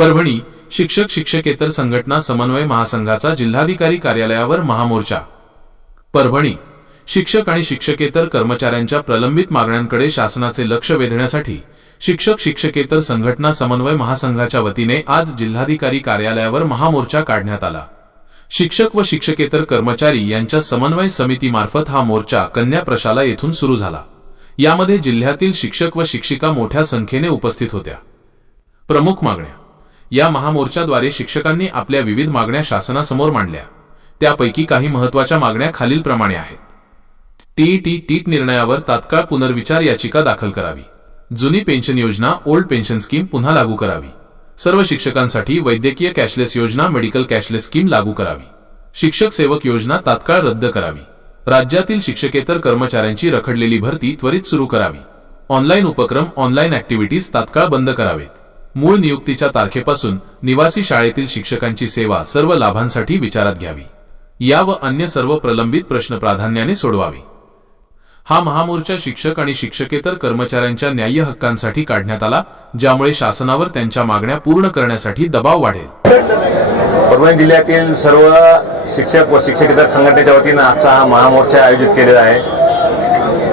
परभणी शिक्षक शिक्षकेतर संघटना समन्वय महासंघाचा जिल्हाधिकारी कार्यालयावर महामोर्चा। परभणी शिक्षक आणि शिक्षकेतर कर्मचाऱ्यांच्या प्रलंबित मागण्यांकडे शासनाचे लक्ष वेधण्यासाठी शिक्षक शिक्षकेतर संघटना समन्वय महासंघाच्या वतीने आज जिल्हाधिकारी कार्यालयावर महामोर्चा काढण्यात आला। शिक्षक व शिक्षकेतर कर्मचारी यांच्या समन्वय समितीमार्फत हा मोर्चा कन्या प्रशाला येथून सुरू झाला। यामध्ये जिल्ह्यातील शिक्षक व शिक्षिका मोठ्या संख्येने उपस्थित होत्या। प्रमुख मागण्या या महामोर्चाद्वारे शिक्षकांनी आपल्या विविध मागण्या शासनासमोर मांडल्या। त्यापैकी काही महत्त्वाच्या मागण्या खालीलप्रमाणे आहेत। टीईटी निर्णयावर तात्काळ पुनर्विचार याचिका दाखल करावी। जुनी पेन्शन योजना ओल्ड पेन्शन स्कीम पुन्हा लागू करावी। सर्व शिक्षकांसाठी वैद्यकीय कॅशलेस योजना मेडिकल कॅशलेस स्कीम लागू करावी। शिक्षक सेवक योजना तात्काळ रद्द करावी। राज्यातील शिक्षकेतर कर्मचाऱ्यांची रखडलेली भरती त्वरित सुरू करावी। ऑनलाईन उपक्रम ऑनलाईन ऍक्टिव्हिटीज तात्काळ बंद करावेत। मूळ नियुक्तीच्या तारखेपासून निवासी शाळेतील शिक्षकांची सेवा सर्व लाभांसाठी विचारात घ्यावी। या व अन्य सर्व प्रलंबित प्रश्न प्राधान्याने सोडवावे। हा महामोर्चा शिक्षक आणि शिक्षकेतर कर्मचाऱ्यांच्या न्याय्य हक्कांसाठी काढण्यात आला, ज्यामुळे शासनावर त्यांच्या मागण्या पूर्ण करण्यासाठी दबाव वाढेल। परभणी जिल्ह्यातील सर्व शिक्षक व शिक्षकेतर संघटनेच्या वतीने आजचा हा महामोर्चा आयोजित केलेला आहे।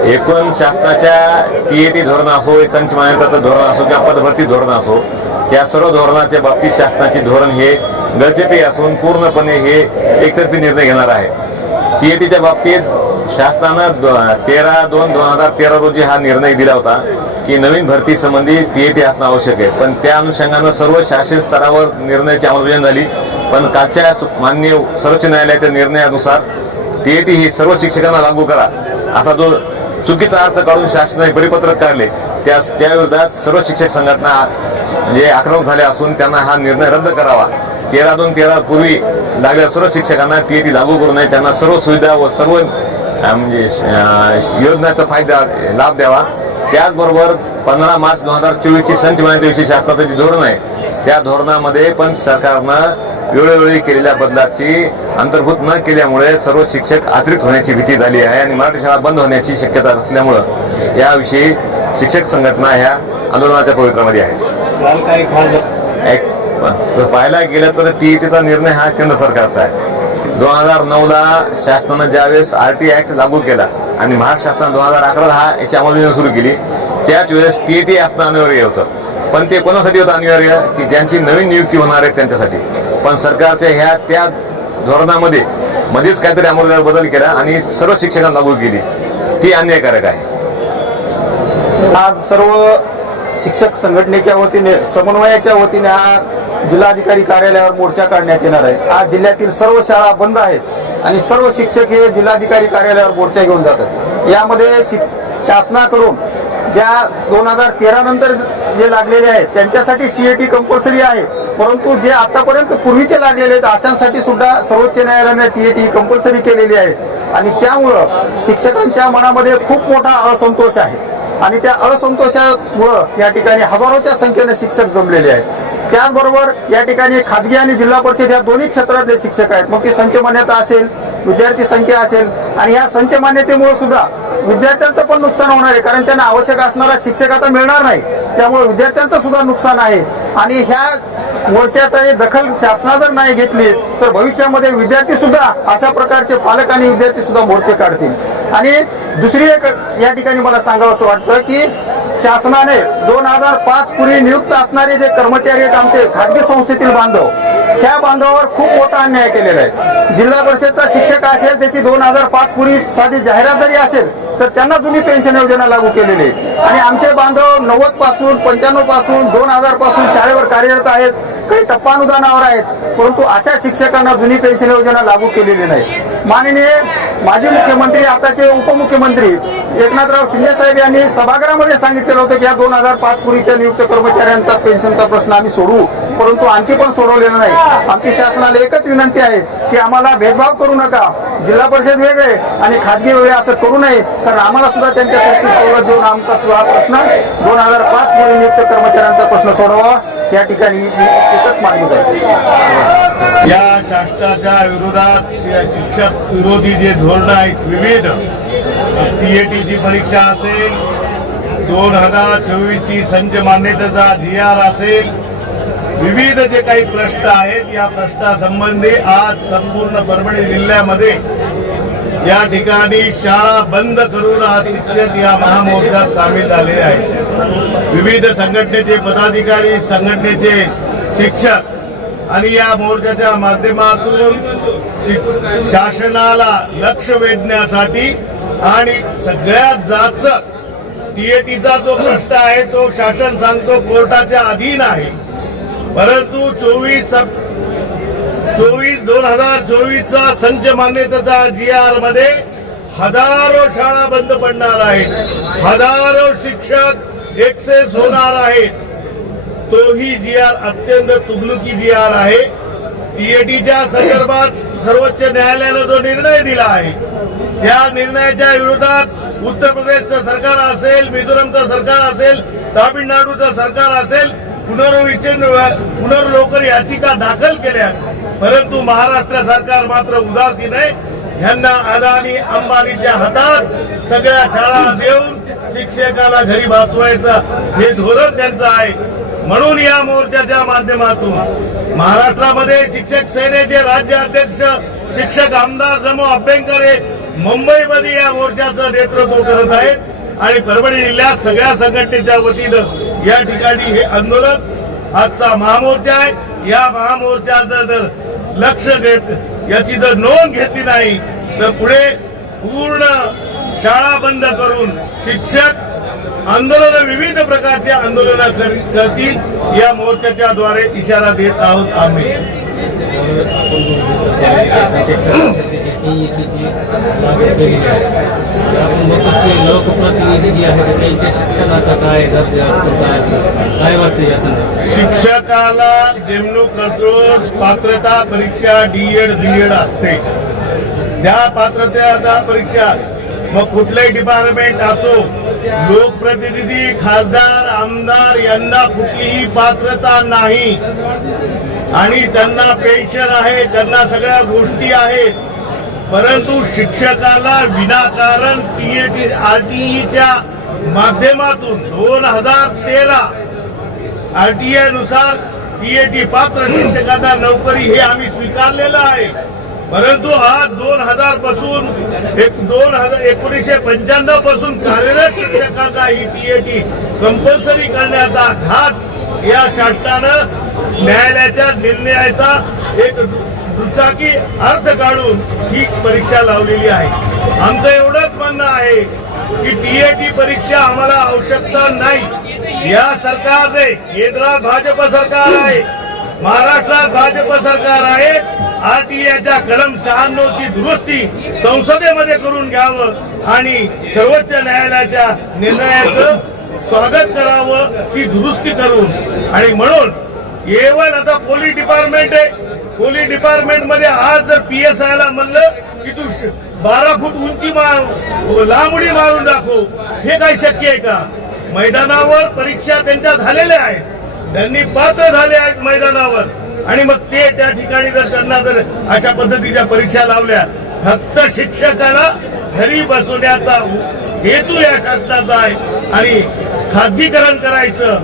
एकूण शासनाच्या टीएटी धोरण असो, संच मान्यताचं धोरण असो किंवा पदभरती धोरण असो, या सर्व धोरणाच्या बाबतीत शासनाचे धोरण हे गळचेपी असून पूर्णपणे हे एकतर्फी निर्णय घेणार आहे। टीएटीच्या बाबतीत शासनानं 13/2/2013 रोजी हा निर्णय दिला होता की नवीन भरती संबंधी टीएटी असणं आवश्यक आहे, पण त्या अनुषंगानं सर्व शासन स्तरावर निर्णयाची अंमलबजावणी झाली। पण कालच्या माननीय सर्वोच्च न्यायालयाच्या निर्णयानुसार टीएटी ही सर्व शिक्षकांना लागू करा असा जो चुकीचा अर्थ काढून शासनाने परिपत्रक काढले, त्या विरोधात सर्व शिक्षक संघटना जे आक्रमक झाले असून त्यांना हा निर्णय रद्द करावा। 13/2/13 पूर्वी लागलेल्या सर्व शिक्षकांना टीएटी लागू करू नये, त्यांना सर्व सुविधा व सर्व म्हणजे योजनांचा लाभ द्यावा। त्याचबरोबर 15 मार्च 2024 ची संच मान्यतेविषयी शासनाचं जे धोरण आहे, त्या धोरणामध्ये पण सरकारनं वेळोवेळी केलेल्या बदलाची अंतर्भूत न केल्यामुळे सर्व शिक्षक अतिरिक्त होण्याची भीती झाली आहे आणि मराठी शाळा बंद होण्याची शक्यता असल्यामुळं याविषयी शिक्षक संघटना ह्या आंदोलनाच्या पवित्रामध्ये आहे। पाहायला गेलं तर टीईटीचा निर्णय हा केंद्र सरकारचा आहे। 2009ला शासनानं ज्यावेळेस आरटी ऍक्ट लागू केला आणि महाराष्ट्र शासनानं 2011 हा याची अंमलबजावणी सुरू केली, त्याच वेळेस टीईटी असणं अनिवार्य होतं। पण ते कोणासाठी होतं अनिवार्य? की ज्यांची नवीन नियुक्ती होणार आहे त्यांच्यासाठी। पण सरकारच्या त्या धोरणामध्ये मध्येच काहीतरी आमूलाग्र बदल केला आणि सर्व शिक्षकांना लागू केली, ती अन्यायकारक आहे। आज सर्व शिक्षक संघटनेच्या वतीने समन्वयाच्या वतीने हा जिल्हाधिकारी कार्यालयावर मोर्चा काढण्यात येणार आहे। आज जिल्ह्यातील सर्व शाळा बंद आहेत आणि सर्व शिक्षक हे जिल्हाधिकारी कार्यालयावर मोर्चा घेऊन जातात। यामध्ये शासनाकडून ज्या 2013 नंतर जे लागलेले आहेत त्यांच्यासाठी सीएटी कंपल्सरी आहे, परंतु जे आतापर्यंत पूर्वीचे लागलेले आहेत अशांसाठी सुद्धा सर्वोच्च न्यायालयाने टीएटी कंपल्सरी केलेली आहे आणि त्यामुळं शिक्षकांच्या मनामध्ये खूप मोठा असंतोष आहे आणि त्या असंतोषामुळं या ठिकाणी हजारोच्या संख्येने शिक्षक जमलेले आहेत। त्याचबरोबर या ठिकाणी खाजगी आणि जिल्हा परिषद या दोन्ही क्षेत्रातले शिक्षक आहेत, मग ती संच मान्यता असेल, विद्यार्थी संख्या असेल आणि या संच मान्यतेमुळे सुद्धा विद्यार्थ्यांचं पण नुकसान होणार आहे, कारण त्यांना आवश्यक असणारा शिक्षक आता मिळणार नाही, त्यामुळे विद्यार्थ्यांचं सुद्धा नुकसान आहे। आणि ह्या मोर्चाची दखल शासना जर नाही घेतली तर भविष्यामध्ये विद्यार्थी सुद्धा अशा प्रकारचे पालक आणि विद्यार्थी सुद्धा मोर्चे काढतील। आणि दुसरी एक या ठिकाणी मला सांगावं असं वाटतं की शासनाने 2005 पूर्वी नियुक्त असणारे जे कर्मचारी आहेत आमचे खाजगी संस्थेतील बांधव, ह्या बांधवावर खूप मोठा अन्याय केलेला आहे। जिल्हा परिषदचा शिक्षक असेल त्याची 2005 पूर्वी साधी जाहिरात जरी असेल तर त्यांना जुनी पेन्शन योजना लागू केलेली आहे आणि आमचे बांधव 90 पासून 95 पासून 2000 पासून शाळेवर कार्यरत आहेत, काही टप्पा अनुदानावर आहेत, परंतु अशा शिक्षकांना जुनी पेन्शन योजना लागू केलेली नाही। माननीय माजी मुख्यमंत्री आताचे उपमुख्यमंत्री एकनाथराव शिंदे साहेब यांनी सभागृहामध्ये सांगितलेलं होतं की या 2005 पूर्वीच्या नियुक्त कर्मचाऱ्यांचा पेन्शनचा प्रश्न आम्ही सोडवू, परंतु आणखी पण सोडवलेलं नाही। आमची शासनाला एकच विनंती आहे की आम्हाला भेदभाव करू नका, जिल्हा परिषद वेगळे आणि खाजगी वेगळे असं करू नये, कारण आम्हाला सुद्धा त्यांच्यासाठी सवलत देऊन आमचा हा प्रश्न 2005 पूर्वी नियुक्त कर्मचाऱ्यांचा प्रश्न सोडवा, या ठिकाणी मी एकच मागणी करतो। या शासनाच्या विरोधात शिक्षक विरोधी जे धोरण आहेत विविध, टीएटीची परीक्षा असेल, 2024 ची संच मान्यतेचा GR असेल, विविध जे काही प्रश्न आहेत या प्रश्नासंबंधी आज संपूर्ण परभणी जिल्ह्यामध्ये या ठिकाणी शाळा बंद करून आज शिक्षक या महामोर्चात सामील झालेले आहेत. विविध संघटनेचे पदाधिकारी, संघटनेचे शिक्षक आणि या मोर्चाच्या माध्यमातून शासनाला लक्ष वेधण्यासाठी आणि सगळ्यात जास्त टीएटीचा जो प्रश्न आहे तो शासन सांगतो कोर्टाच्या अधीन आहे, परंतु 2024 चा संच मान्यतेचा GR मध्ये हजारो शाळा बंद पडणार आहेत, हजारो शिक्षक एक्सेस होणार आहेत. तोही GR अत्यंत तुघलुकी GR आहे. टीएटीच्या संदर्भात सर्वोच्च न्यायालयाने जो निर्णय दिला आहे त्या निर्णयाच्या विरोधात उत्तर प्रदेशचं सरकार असेल, मिझोरमचं सरकार असेल, तामिळनाडूचं सरकार असेल, पुनर्लोकन याचिका दाखल केल्या, परंतु महाराष्ट्र सरकार मात्र उदासीन आहे. ह्यांना अदानी अंबानीच्या हातात सगळ्या शाळा देऊन शिक्षकाला घरी बसवायचं हे धोरण त्यांचं आहे. म्हणून या मोर्चाच्या माध्यमातून महाराष्ट्रामध्ये शिक्षक सेनेचे राज्य अध्यक्ष शिक्षक आमदार जमो अभ्यंकर हे मुंबईमध्ये या मोर्चाचं नेतृत्व करत आहेत आणि परभणी जिल्ह्यात सगळ्या संघटनेच्या वतीनं या ठिकाणी हे आंदोलन आजचा महामोर्चा आहे. या महामोर्चाचं जर लक्ष याची जर नोंद घेतली नाही तर पुढे पूर्ण शाळा बंद करून शिक्षक आंदोलन विविध प्रकारचे आंदोलन करतील या मोर्चाच्या द्वारे इशारा देत आहोत आम्ही. लोकप्रतिनिधी जे आहेत त्यांच्या शिक्षणाचा काय दर्जा असतो, काय वाटतं या संदर्भात? शिक्षकाला नेमणूक करतोच पात्रता परीक्षा डीएड बीएड असते. त्या पात्रता परीक्षा मग कुठलंही डिपार्टमेंट असो, लोकप्रतिनिधी, खासदार, आमदार यांना कुठलीही पात्रता नाही आणि त्यांना पेन्शन आहे, त्यांना सगळ्या गोष्टी आहेत, परंतु शिक्षकाला विनाकारण टीएटी आरटीईच्या माध्यमातून 2013 आरटीए नुसार टीएटी पात्र शिक्षकांना नोकरी हे आम्ही स्वीकारलेलं आहे. परंतु आज 2000 पासून 1995 पासून कार्यरत शिक्षकांना ही टीएटी कंपल्सरी करण्याचा घात या शासनानं न्यायालयाच्या निर्णयाचा एक दुचाकी अर्थ काढून ही परीक्षा लावलेली आहे. आमचं एवढंच म्हणणं आहे की टीएटी परीक्षा आम्हाला आवश्यकता नाही. या सरकारने केंद्रात भाजप सरकार आहे, महाराष्ट्रात भाजप सरकार आहे. आरटीआयच्या कलम 96 ची दुरुस्ती संसदेमध्ये करून घ्यावं आणि सर्वोच्च न्यायालयाच्या निर्णयाचं स्वागत करावं, ती दुरुस्ती करून. आणि म्हणून एवन आता पोलीस डिपार्टमेंट आहे, पोलीस डिपार्टमेंट मध्ये आज जर PSI ला म्हणलं की तू 12 फूट उंची लांब उडी मारून दाखव, हे काही शक्य आहे का? मैदानावर परीक्षा त्यांच्या झालेल्या आहेत, त्यांनी पात्र झाले आहेत मैदानावर, आणि मग ते त्या ठिकाणी जर त्यांना जर अशा पद्धतीच्या परीक्षा लावल्या, फक्त शिक्षकाला घरी बसवण्याचा हेतू या शासनाचा आहे आणि खाजगीकरण करायचं,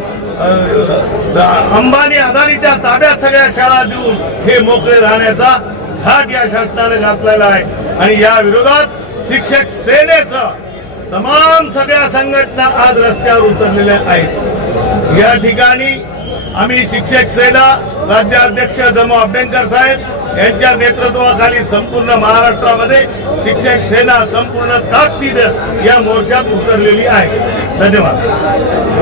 अंबानी अदानीच्या ताब्यात सगळ्या शाळा देऊन हे मोकळे राहण्याचा घाट या शासनाने घातलेला आहे. आणि या विरोधात शिक्षक सेनेसह तमाम सगळ्या संघटना आज रस्त्यावर उतरलेल्या आहेत. या ठिकाणी आम्ही शिक्षक सेना राज्याध्यक्ष जमो अभ्यंकर साहेब यांच्या नेतृत्वाखाली संपूर्ण महाराष्ट्रामध्ये शिक्षक सेना संपूर्ण ताकदीने या मोर्चात उतरलेली आहे. धन्यवाद.